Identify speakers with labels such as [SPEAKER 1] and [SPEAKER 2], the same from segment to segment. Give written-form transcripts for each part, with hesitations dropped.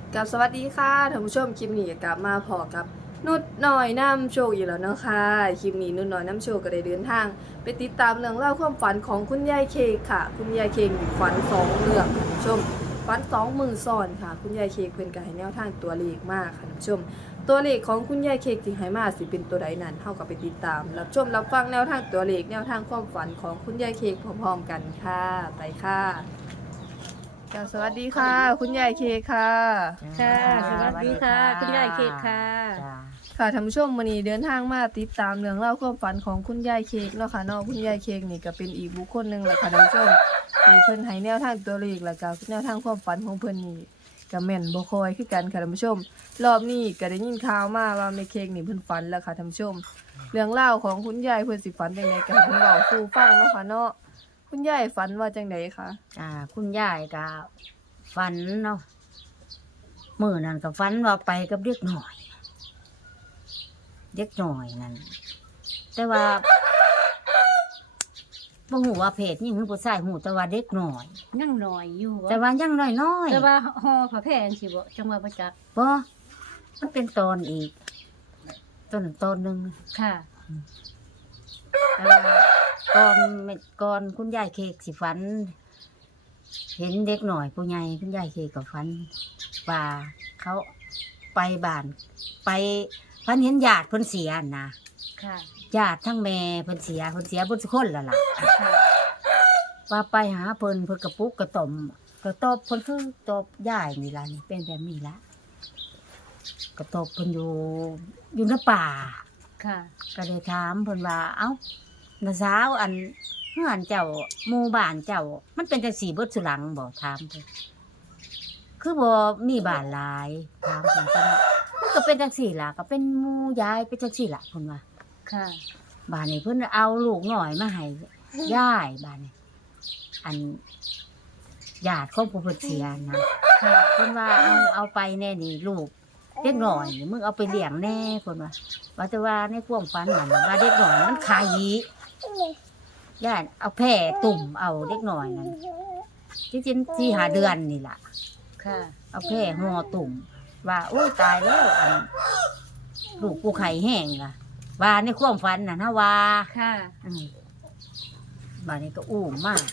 [SPEAKER 1] กับสวัสดีค่ะท่านผู้ชมคลิปนี้กลับมาพอกับนุชหน่อยน้ำโชคอยู่แล้วเนาะค่ะคลิปนี้นุชหน่อยน้ำโชคก็ได้เดินทางไปติดตามเรื่องเล่าวความฝันของคุณยายเคกค่ะคุณยายเคกฝัน2 เรื่องท่านผู้ชมฝัน2 มือซ้อนค่ะคุณยายเคกเพิ่นก็ให้แนวทางตัวเลขมากค่ะท่านผู้ชมตัวเลขของคุณยายเคกที่ให้มาสิเป็นตัวใดนั้นเฮาก็ไปติดตามรับชมรับฟังแนวทางตัวเลขแนวทางความฝันของคุณยายเคกพร้อมๆกันค่ะไปค่ะสวัสดีค่ะคุณยายเคกค่ะ
[SPEAKER 2] ค่ะสวัสดีค่ะคุณยายเค้กค่ะ
[SPEAKER 3] จ้า
[SPEAKER 1] ค่ะท่านผู้ชมวันนี้เดินทางมาติดตามเรื่องเล่าวความฝันของคุณยายเค้กเนาะค่ะเนาะคุณยายเค้กนี่ก็เป็นอีกบุคคลหนึ่งแหละค่ะท่านผู้ชมที่เพิ่นให้แนวทางตัวเลขแล้วก็แนวทางความฝันของเพิ่นนี่ก็แม่นบ่คอยคือกันค่ะท่านผู้ชม รอบนี้ก็ได้ยินข่าวมาว่าแม่เค้กนี่เพิ่นฝันแล้วค่ะท่านผู้ชม เรื่องราวของคุณยายเพิ่นสิฝันจังไดก็ให้เพิ่นเล่าสู่ฟังเนาะค่ะเนาะคุณยายฝันว่าจังไดคะ
[SPEAKER 3] คุณยายก็ฝันเนาะมื้อนั้นก็ฝันว่าไปกับเด็กหน่อยนั่นแต่ว่าบ่ฮู้ว่าเพศหญิงหรือผู้ชายฮู้แต่ว่าเด็กหน่อย
[SPEAKER 2] ยังหน่อยอยู่
[SPEAKER 3] แต่ว่ายังน้อยๆ
[SPEAKER 2] แต่ว่าห่อผ้าแพงสิบ่จังว่าประจักษ์
[SPEAKER 3] บ่มันเป็นตอนอีกตอนหนึง
[SPEAKER 2] ค่ะ
[SPEAKER 3] แต่ว่าก่อนคุณยายเค้กสิฝัน เห็นเด็กหน่อยผู้ใหญ่คุณยายเค้กก็ฝันว่าเขาไปบ้านไปฝันเห็นญาติเพิ่นเสียนะ
[SPEAKER 2] ค่ะ
[SPEAKER 3] ญาติทั้งแม่เพิ่นเสียเพิ่นทุกคนแล้วล่ะ
[SPEAKER 2] ค่ะ
[SPEAKER 3] ว่าไปหาเพิ่นกระปุกกระต่อมกระตอบเพิ่นคือตอบยายนี่ล่ะนี่เป็นแบบนี้ละกระตอบเพิ่นอยู่ในป่า
[SPEAKER 2] ค่ะ
[SPEAKER 3] ก็เลยถามเพิ่นว่าเอ้าน้าสาวอันเฮือนเจ้าหมู่บ้านเจ้า มันเป็นจังซี่เบิดสุหลังบ่ถามเพิ่นคือบ่มีบ้านหลายถามเพิ่นว่ามันก็เป็นจังซี่ล่ะก็เป็นหมู่ยายเป็นจังซี่ล่ะเพิ่นว่า
[SPEAKER 2] ค่ะ
[SPEAKER 3] บ้านนี้เพิ่นเอาลูกหน่อยมาให้ยายบ้านนี้อันญาติของผู้เพิ่นเสียนะ
[SPEAKER 2] ค่ะ
[SPEAKER 3] เพิ่นว่าเอาไปแน่นี่ลูกเด็กหน่อยนี่มึงเอาไปเลี้ยงแน่เพิ่นว่าแต่ว่าในความฝันนั่นว่าเด็กหน่อยมันขายหีญาติเอาแพร่ตุ่มเอาเด็กหน่อยนั่นจริงๆที่5 เดือนนี่ล่ะ
[SPEAKER 2] ค่ะ
[SPEAKER 3] เอาแพร่ห่อตุ่มว่าโอ้ยตายแล้วอันลูกกูไข่แห้งล่ะว่าในความฝันน่ะนะว่า
[SPEAKER 2] ค่ะ
[SPEAKER 3] บ้านนี้ก็อู้มาก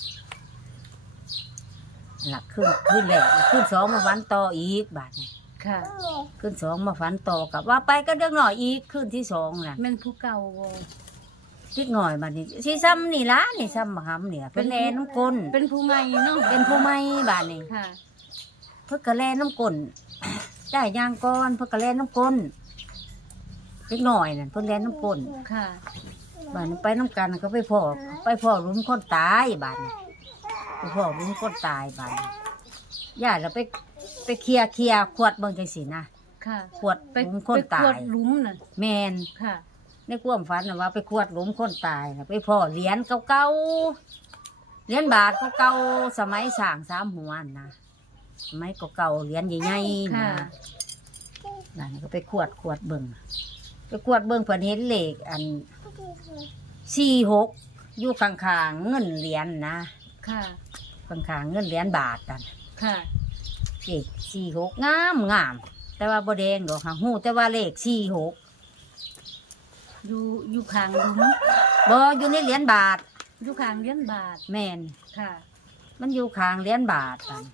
[SPEAKER 3] หลักขึ้นแรกขึ้น2มาฝันต่ออีกบ้านนี้
[SPEAKER 2] ค่ะ
[SPEAKER 3] ขึ้น2มาฝันต่อกับว่าไปก็เด็กหน่อยอีกขึ้นที่2น่ะ
[SPEAKER 2] แม่นผู้เก่าบ่
[SPEAKER 3] เด็กหน่อยบ้านนี้สิซ้ำนี่ล่ะนี่ซ้ำมาหำนี่ล่ะเป็นแลน้ำกลน
[SPEAKER 2] เป็นผู้ใหม่เนาะ
[SPEAKER 3] เป็นผู้ใหม่บ้านนี้
[SPEAKER 2] ค่ะ
[SPEAKER 3] เพิ่นก็แลน้ำกลน ได้ยางก่อนเพิ่นก็แลน้ำกลนเด็กหน่อยนั่นเพิ่นแลน้ำกลน
[SPEAKER 2] ค่ะ
[SPEAKER 3] บ้านนี้ไปน้ำกันก็ไปพ่อหลุมคนตายบ้านนี้ไปพ่อหลุมคนตายบ้านนี้ย่าเราไปเคลียร์ขวดเบิ่งจังซี่นะ
[SPEAKER 2] ค่ะ
[SPEAKER 3] ขวด
[SPEAKER 2] ไป
[SPEAKER 3] หลุมคนตา
[SPEAKER 2] ไปขวด
[SPEAKER 3] ย
[SPEAKER 2] หลุมน่ะ
[SPEAKER 3] แมน
[SPEAKER 2] ค่ะ
[SPEAKER 3] ในความฝันน่ะว่าไปขวดหลุมคนตายน่ะไปพ่อเหรียญเก่าๆเหรียญบาทเก่าๆสมัยสร้าง3 หัวน่ะสมัยเก่าๆเหรียญใหญ่ๆ
[SPEAKER 2] ค่ะ
[SPEAKER 3] นะนั่นก็ไปขวดเบิ่งไปขวดเบิ่งเพิ่นเห็นเลขอัน46อยู่ข้างๆเงินเหรียญนะ
[SPEAKER 2] ค่ะ
[SPEAKER 3] ข้างๆเงินเหรียญบาทนั่น
[SPEAKER 2] ค่ะ
[SPEAKER 3] เลข46งามแต่ว่าบ่แดงดอกหางฮู้แต่ว่าเลข46
[SPEAKER 2] อยู่ข้างหลุม
[SPEAKER 3] บ่อยู่ในเหรียญบาท
[SPEAKER 2] อยู่ข้างเหรียญบาท
[SPEAKER 3] แม่น
[SPEAKER 2] ค่ะ
[SPEAKER 3] มันอยู่ข้างเหรียญบาทนั่น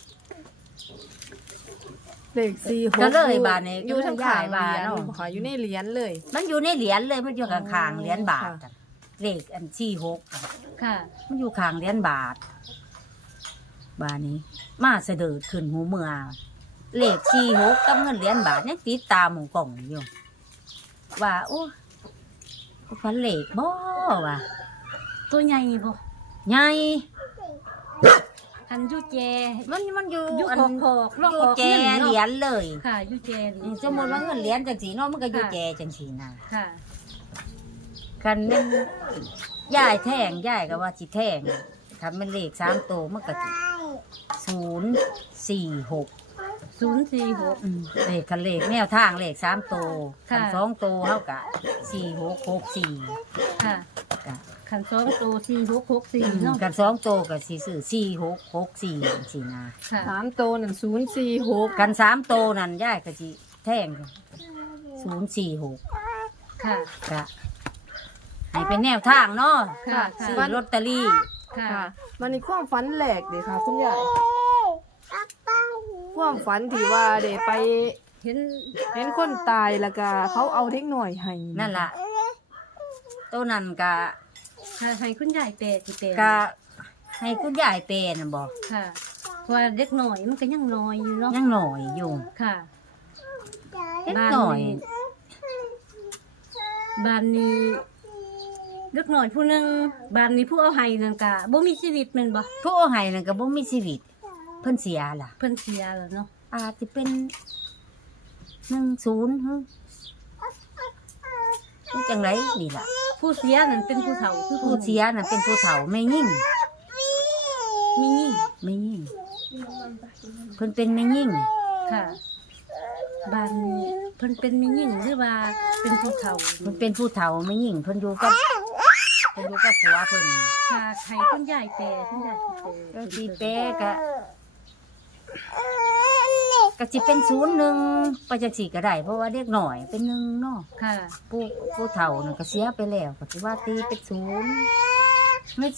[SPEAKER 1] เลข46
[SPEAKER 3] ก็เลยบาทนี่
[SPEAKER 1] อยู่ทั้งข้าง
[SPEAKER 3] ก็เลย
[SPEAKER 1] เหรียญ
[SPEAKER 3] เนาะ
[SPEAKER 1] ค่ะอยู่ในเหรียญเลย
[SPEAKER 3] มันอยู่ในเหรียญเลยมันอยู่ข้างๆเหรียญบาท
[SPEAKER 1] ค่ะ
[SPEAKER 3] นั่นเลขอัน46
[SPEAKER 2] ค่ะ
[SPEAKER 3] มันอยู่ข้างเหรียญบาทบาทนี้ มาเสด็จขึ้นหูเมืองเลข46กับเงินเหรียญบาทยังติดตามหมู่กล่องอยู่ว่าโอ้ฝันเลขบ่ว่ะ
[SPEAKER 2] ตัวใหญ่บ่
[SPEAKER 3] ใหญ่
[SPEAKER 2] หันอยู่แจ
[SPEAKER 3] มันอยู่
[SPEAKER 2] อยู่
[SPEAKER 3] อัน
[SPEAKER 2] ขอกๆรอบ
[SPEAKER 3] อยู่
[SPEAKER 2] ขอก
[SPEAKER 3] แจ
[SPEAKER 2] เงิน
[SPEAKER 3] เห
[SPEAKER 2] เนาะ
[SPEAKER 3] รียญเลย
[SPEAKER 2] ค่ะอยู่แจเหรียญ
[SPEAKER 3] สมมติว่าเงินเหรียญจังสีเนาะมันก็อยู่
[SPEAKER 2] ค่ะ
[SPEAKER 3] แจจังสีนะ
[SPEAKER 2] ค่ะ
[SPEAKER 3] คันเป็นย่ายแท่งย่ายก็ว่าสิแท่งคันเป็นเลข3 ตัวมันก็046
[SPEAKER 2] 046
[SPEAKER 3] เลขคันเลขแนวทางเลข3 ตัวคัน
[SPEAKER 2] ค่ะ
[SPEAKER 3] 2 ตัวเท่ากับ4664
[SPEAKER 2] ค่ะ
[SPEAKER 3] จ้ะ
[SPEAKER 2] คันสองตัว4664เนาะ
[SPEAKER 3] กัน2โตวก็สิซื้อ4664จังซี่นะ
[SPEAKER 2] ค่ะ
[SPEAKER 1] 3โตวนั่น046
[SPEAKER 3] กัน3โตวนั่นยายก็สิแท่ง046
[SPEAKER 2] ค่ะ
[SPEAKER 3] ก็ให้เป็นแนวทางเนาะ
[SPEAKER 2] ค่ะ
[SPEAKER 3] ซื้อ
[SPEAKER 2] ค่ะ
[SPEAKER 3] ลอตเตอรี่
[SPEAKER 2] ค่ะ
[SPEAKER 1] ค่ะมันในความฝันแหลกเด้ค่ะคุณยายความฝันที่ว่าได้ไป
[SPEAKER 2] เห็น
[SPEAKER 1] เห็นคนตายแล้วก็เขาเอาเด็กหน่อยให้
[SPEAKER 3] นั่นล่ะตัวนั้นก็
[SPEAKER 2] ค่ะให้คุณยายแปลสิแปล
[SPEAKER 3] ก็ให้คุณยายเปย์น่ะบอก
[SPEAKER 2] ค่ะเพราะว่าเด็กน้อยมันก็ยังน้อยอยู่เนาะ
[SPEAKER 3] ยังหน่อยอยู่
[SPEAKER 2] ค่ะ
[SPEAKER 3] เล็กหน่อย
[SPEAKER 2] บ้านนี้เด็กน้อยผู้หนึงบ้านนี้ผู้เอาให้นั่นก็บ่มีชีวิตแม่นบ่
[SPEAKER 3] ผู้เอาให้นั่นก็บ่มีชีวิต เพิ่นเสียล่ะ
[SPEAKER 2] เพิ่นเสียแล้วเนาะ
[SPEAKER 3] อาจจะเป็น10ฮึจังไรนี่ล่ะ
[SPEAKER 2] ผู้เสียนั่นเป็นผู้เฒ่าคือ
[SPEAKER 3] ผู้เสียน่ะเป็นผู้เฒ่าแม่ยิ่ง
[SPEAKER 2] มียิ่ง
[SPEAKER 3] แม่ยิ่งเพิ่นเป็นแม่ยิ่ง
[SPEAKER 2] ค่ะบ้านนี้เพิ่นเป็นมียิ่งหรือว่าเป็นผู้เฒ่า
[SPEAKER 3] เพิ่นเป็นผู้เฒ่าแม่ยิ่งเพิ่นอยู่กับผัวเพิ่น
[SPEAKER 2] ค่ะให้คุณยายแปลคุณยายสิ
[SPEAKER 3] ก็สิเป๊ก็สิเป็น01ไปจังซี่ก็ได้เพราะว่าเด็กหน่อยเป็น1เนาะ
[SPEAKER 2] ค่ะ
[SPEAKER 3] ผู้เฒ่านั่นก็เสียไปแล้วก็สิว่าตีเป็น0ไม่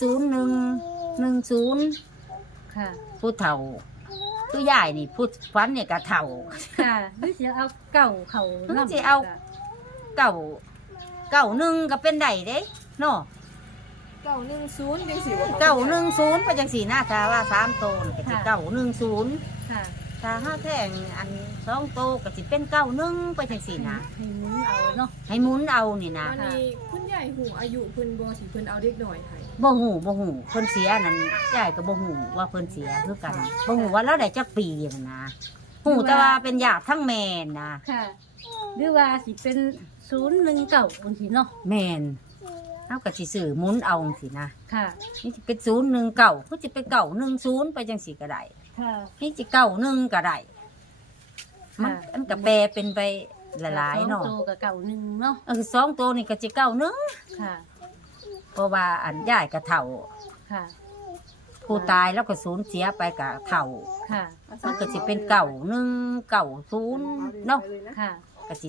[SPEAKER 3] 0110
[SPEAKER 2] ค่ะ
[SPEAKER 3] ผู้เฒ่าผู้ใหญ่นี่ผู้ฟันเนี่ยก็เฒ่า
[SPEAKER 2] ค่ะหรือสิเอาเก่าเขา
[SPEAKER 3] หรือ
[SPEAKER 2] นำ
[SPEAKER 3] สิเอา เก่า1ก็เป็นได้เด้เนาะ
[SPEAKER 1] 910จังซี่บ่คะ
[SPEAKER 3] 910ไปจังซี่นะถ้าว่า3โตนก็สิ910
[SPEAKER 2] ค่ะ
[SPEAKER 3] ถ้าห้าแท่งอัน2โตก็สิเป็น91ไปจังซี่นะ
[SPEAKER 2] ให้หมุนเอาเนาะ
[SPEAKER 3] ให้หมุนเอานี่นะ
[SPEAKER 1] วันนี้คุณยายหูอายุเพิ่นบ่ที่เพิ่นเอาเด็กหน่อยให้
[SPEAKER 3] บ่ฮู้เพิ่นเสียนั่นยายก็บ่ฮู้ว่าเพิ่นเสียคือกันบ่ฮู้ว่าเราได้จักปีนั่นนะฮู้แต่ว่าเป็นญาติทั้งแม่นนะ
[SPEAKER 2] ค่ะหรือว่าสิเป็น019จังซี่เนาะ
[SPEAKER 3] แม่นเอาก็สิซื้อหมุนเอาจังซี่นะ
[SPEAKER 2] ค่ะ
[SPEAKER 3] นี่สิเป็น019คือสิเป็น910ไปจังซี่ก็ได้
[SPEAKER 2] ค่ะ
[SPEAKER 3] นี่สิ91ก็ได้มันก็แปลเป็นไปหลายๆเนาะ
[SPEAKER 2] สองตัวกับเก่าหนึ่งเนาะ
[SPEAKER 3] 2โตวนี่ก็สิ91
[SPEAKER 2] ค่ะ
[SPEAKER 3] เพราะว่าอันยายก็เฒ่า
[SPEAKER 2] ค่ะ
[SPEAKER 3] ผู้ตายแล้วก็สูญเสียไปก็เฒ่า
[SPEAKER 2] ค่ะ
[SPEAKER 3] มันก็สิเป็น9190เนาะ
[SPEAKER 2] ค่ะ
[SPEAKER 3] ก็สิ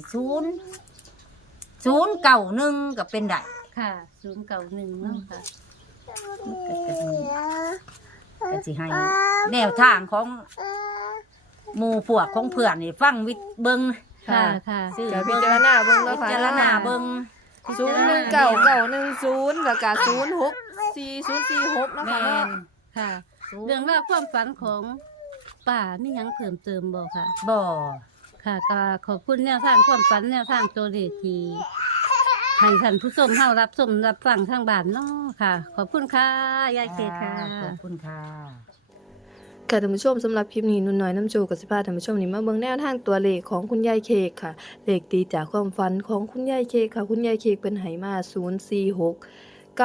[SPEAKER 3] 091ก็เป็นได้
[SPEAKER 2] ค่ะ091เนาะค่ะ
[SPEAKER 3] ก็สิให้แนวทางของหมู่พวกของเพื่อนนี่ฟังวิทย์เบิ่ง
[SPEAKER 2] ค่ะ ค่ะ
[SPEAKER 3] ซื้อ
[SPEAKER 1] ก็พิจารณาเบิ่งเนาะ
[SPEAKER 3] พิ
[SPEAKER 1] ค่ะ
[SPEAKER 3] จารณาเบิ่ง
[SPEAKER 1] 019910แล้วก็0640046เนาะ
[SPEAKER 3] แม่
[SPEAKER 1] ค่ะเนาะ
[SPEAKER 3] น
[SPEAKER 2] ค่ะ เรื่องราวความฝันของป่ามีหยังเพิ่มเติมบ่ค่ะ
[SPEAKER 3] บ่
[SPEAKER 2] ค่ะก็ขอบคุณแนวทางความฝันแนวทางตัวเลขที่ให้ท่านผู้ชมเฮารับชมรับฟังทางบ้านเนาะค่ะ ขอบคุณค่ะยายเกดค่ะ
[SPEAKER 3] ขอบคุณค่ะ
[SPEAKER 1] ค่ะท่านผู้ชมสำหรับคลิปนี้นุ่นน้อยน้ำโจกับสิพาท่านผู้ชมนี่มาเบิ่งแนวทางตัวเลขของคุณยายเค้กค่ะ เลขตีจากความฝันของคุณยายเค้กค่ะ คุณยายเค้กเป็นไหมา046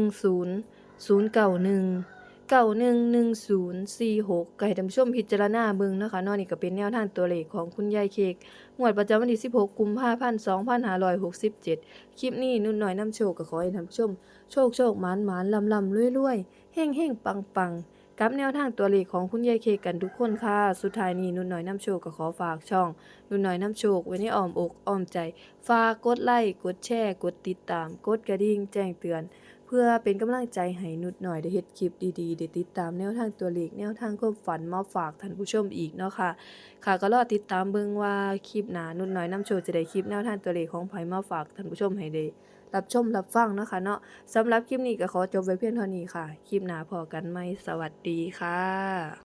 [SPEAKER 1] 910 091 911046ก็ให้ท่านผู้ชมพิจารณาเบิ่งเนาะคะเนาะนี่ก็เป็นแนวทางตัวเลขของคุณยายเค้กงวดประจำวันที่16กุมภาพันธ์2567คลิปนี้นุ่นน้อยน้ำโชคก็ขอให้ท่านผู้ชมโชคหมานลำรวยเฮ่งปังกับแนวทางตัวเลขของคุณยายเค้กกันทุกคนค่ะสุดท้ายนี้นุ่นน้อยน้ำโชคก็ขอฝากช่องนุ่นน้อยน้ำโชคไว้ในอ้อมอกอ้อมใจฝากกดไลค์กดแชร์กดติดตามกดกระดิ่งแจ้งเตือน เพื่อเป็นกำลังใจให้นุดหน่อยได้เฮ็ดคลิปดีๆได้ติดตามแนวทางตัวเลขแนวทางความฝันมาฝากท่านผู้ชมอีกเนาะค่ะ ค่ะก็รอติดตามเบิ่งว่าคลิปหน้านุดหน่อยน้ำโชว์จะได้คลิปแนวทางตัวเลขของไผมาฝากท่านผู้ชมให้ได้รับชมรับฟังเนาะค่ะเนาะสำหรับคลิปนี้ก็ขอจบไว้เพียงเท่านี้ค่ะ คลิปหน้าพอกันใหม่สวัสดีค่ะ